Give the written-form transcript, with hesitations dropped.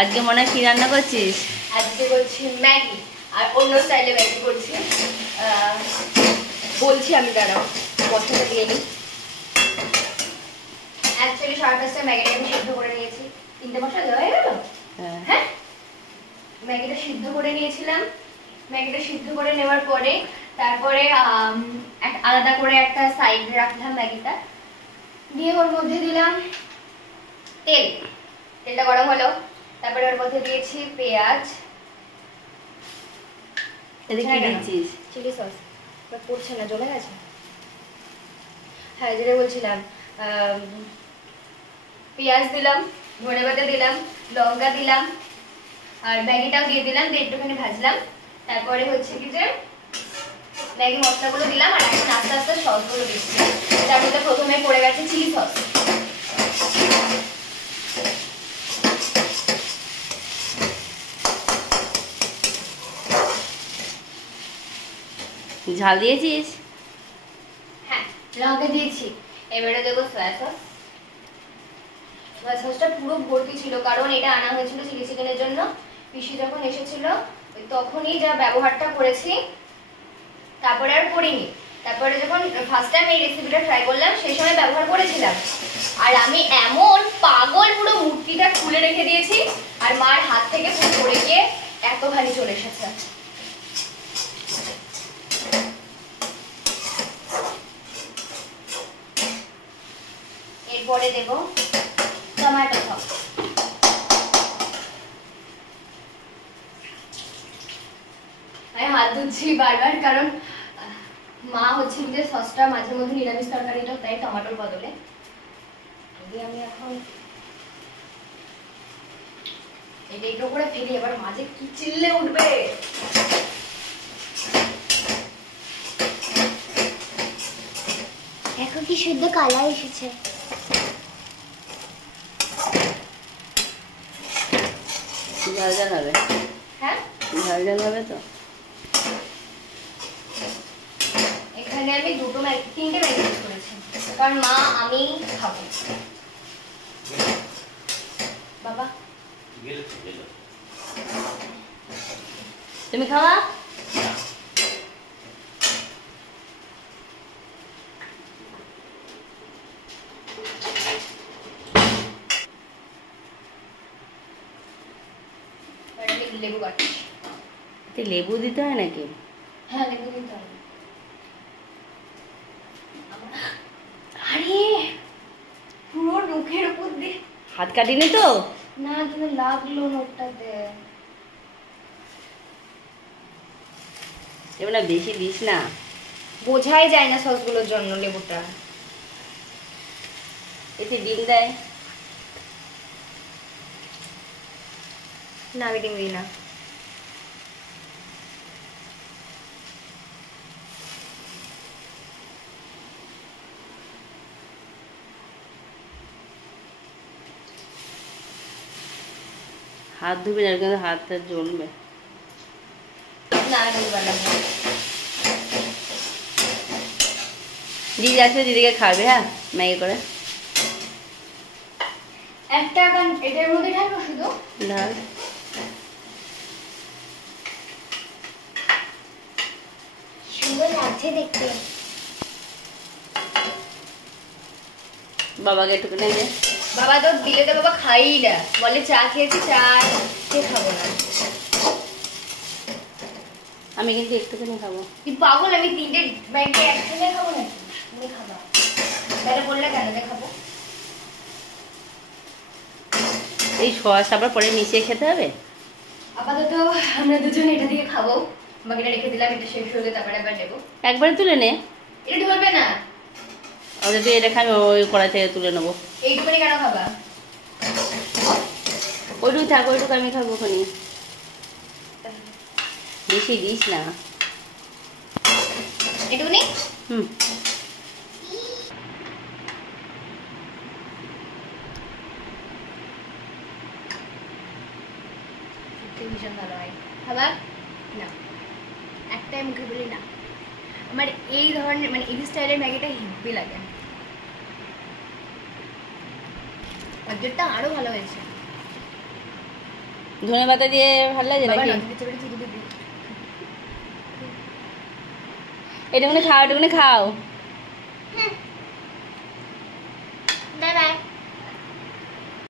আজকে মনে হয় কি রান্না করছিস? আজকে করছি ম্যাগি, আর অন্য স্টাইলে ম্যাগি করছি। বলছি আমি, দাঁড়াও মশলাটা দিয়ে নিই। অ্যাকচুয়ালি 5:30টায় ম্যাগিটা আমি সিদ্ধ করে নিয়েছি। 3টে মশলা দেওয়া হয়ে গেল। হ্যাঁ, ম্যাগিটা সিদ্ধ করে নিয়েছিলাম। ম্যাগিটা সিদ্ধ করে নেওয়ার পরে তারপরে আলাদা করে একটা সাইডে রাখলাম ম্যাগিটা, দিয়ে ওর মধ্যে দিলাম তেল। তেলটা গরম হলো, তারপরে ওর মধ্যে দিয়েছি পেঁয়াজ। এদিকে কি দিচ্ছিস? Chilli sauce. পড়ছে না, জমে গেছে। হ্যাঁ, যেটা বলছিলাম, পেঁয়াজ দিলাম, ধনেপাতা দিলাম, লঙ্কা দিলাম, আর ম্যাগিটাও দিয়ে দিলাম, দিয়ে একটুখানি ভাজলাম। তারপরে হচ্ছে কি যে ম্যাগি মশলাগুলো দিলাম, আর এখন আস্তে আস্তে সসগুলো দিচ্ছি। তার মধ্যে প্রথমে পড়ে গেছে চিলি সস। ঝাল দিয়েছিস? হ্যাঁ, লঙ্কা দিয়েছি। এবারে দেবো সয়া সস। সয়া সসটা পুরো ভর্তি ছিল, কারণ এটা আনা হয়েছিল চিলি চিকেনের জন্য। পিসি যখন এসেছিল তখনই যা ব্যবহারটা করেছি, তারপরে আর করিনি। তারপরে যখন ফার্স্ট টাইম এই রেসিপিটা ট্রাই করলাম সেই সময় ব্যবহার করেছিলাম। আর আমি এমন পাগল, পুরো মূর্তিটা খুলে রেখে দিয়েছি, আর মার হাত থেকে পুরো পড়ে গিয়ে এতখানি চলে এসেছে। এরপরে দেব টমেটো সস। আমি হাত ধুচ্ছি বারবার, কারণ মা হচ্ছে যে সসটা মাঝে মধ্যে নিরামিষ তরকারিটাও তাই টমেটোর বদলে। আমি এখন এটা একটু করে ফেলি, এবার মাঝে কি চিল্লে উঠবে। এখন কি শুদ্ধ কালার এসেছে। ঝাল ঝাল হবে? হ্যাঁ, ঝাল ঝাল হবে তো। এখানে আমি 3টে ম্যাগি ইউজ করেছি, কারণ মা আমি খাবো। বাবা তুমি খাওয়া? লেবু কাটছি। লেবু দিতে হয় নাকি? হ্যাঁ, লেবু দিতে হবে। আরে পুরো মুখের উপর দিয়ে হাত কাটিনি তো? না, কিন্তু লাগলো নোটটাতে। এবার না বেশি দিস না, বোঝাই যায় না সসগুলোর জন্য লেবুটা। এতে ডিম দেয় না, আমি ডিম দিই না। হাত ধুবি না, কিন্তু হাতটা জ্বলবে। না, দিবা না। দিদি আসলে দিদিকে খাবে। হ্যাঁ, ম্যাগি করে একটা এটার মধ্যে ঢালবো শুধু। ঢাল। সুন্দর লাগছে দেখতে। বাবাকে একটু নেই দে। বাবা তো দিলে তো বাবা খাই না, বলে চা খেয়েছি, চা খেয়ে খাবো না। আমি কিন্তু একটুখানি খাবো। কি পাগল, আমি 3টে ম্যাগি একসাথে খাবো নাকি? তুমি খাবা, তাহলে বললে কেন দেখাবো? এই সস আবার পরে মিশিয়ে খেতে হবে। আপাতত আমরা দুজন এটা দিয়ে খাবো। বাকিটা রেখে দিলাম, এটা শেষ হলে তারপরে আবার নেবো। একবারে তুলে নে। এটা ঢলবে না। ওদের তুই এটা খাবি, ওই কড়াই থেকে তুলে নেবো। এইটুকুনি কেন খাবা? ওইটুকু থাক, ওইটুকু আমি খাবো ওখানে। বেশি দিস না। এটুকুনি? হুম। ভীষণ ভালো হয় খাবার না, একটাই মুখে বলি না। আমার এই ধরনের মানে এই স্টাইলের ম্যাগিটা হেভি লাগে। অর্ধেকটা আরো ভালো হয়েছে। ধনে পাতা দিয়ে ভালো লাগে বাবা নাকি? নজরে চড়ে চুরি দিবি। এটুকুনি খাও, এটুকুনি খাও।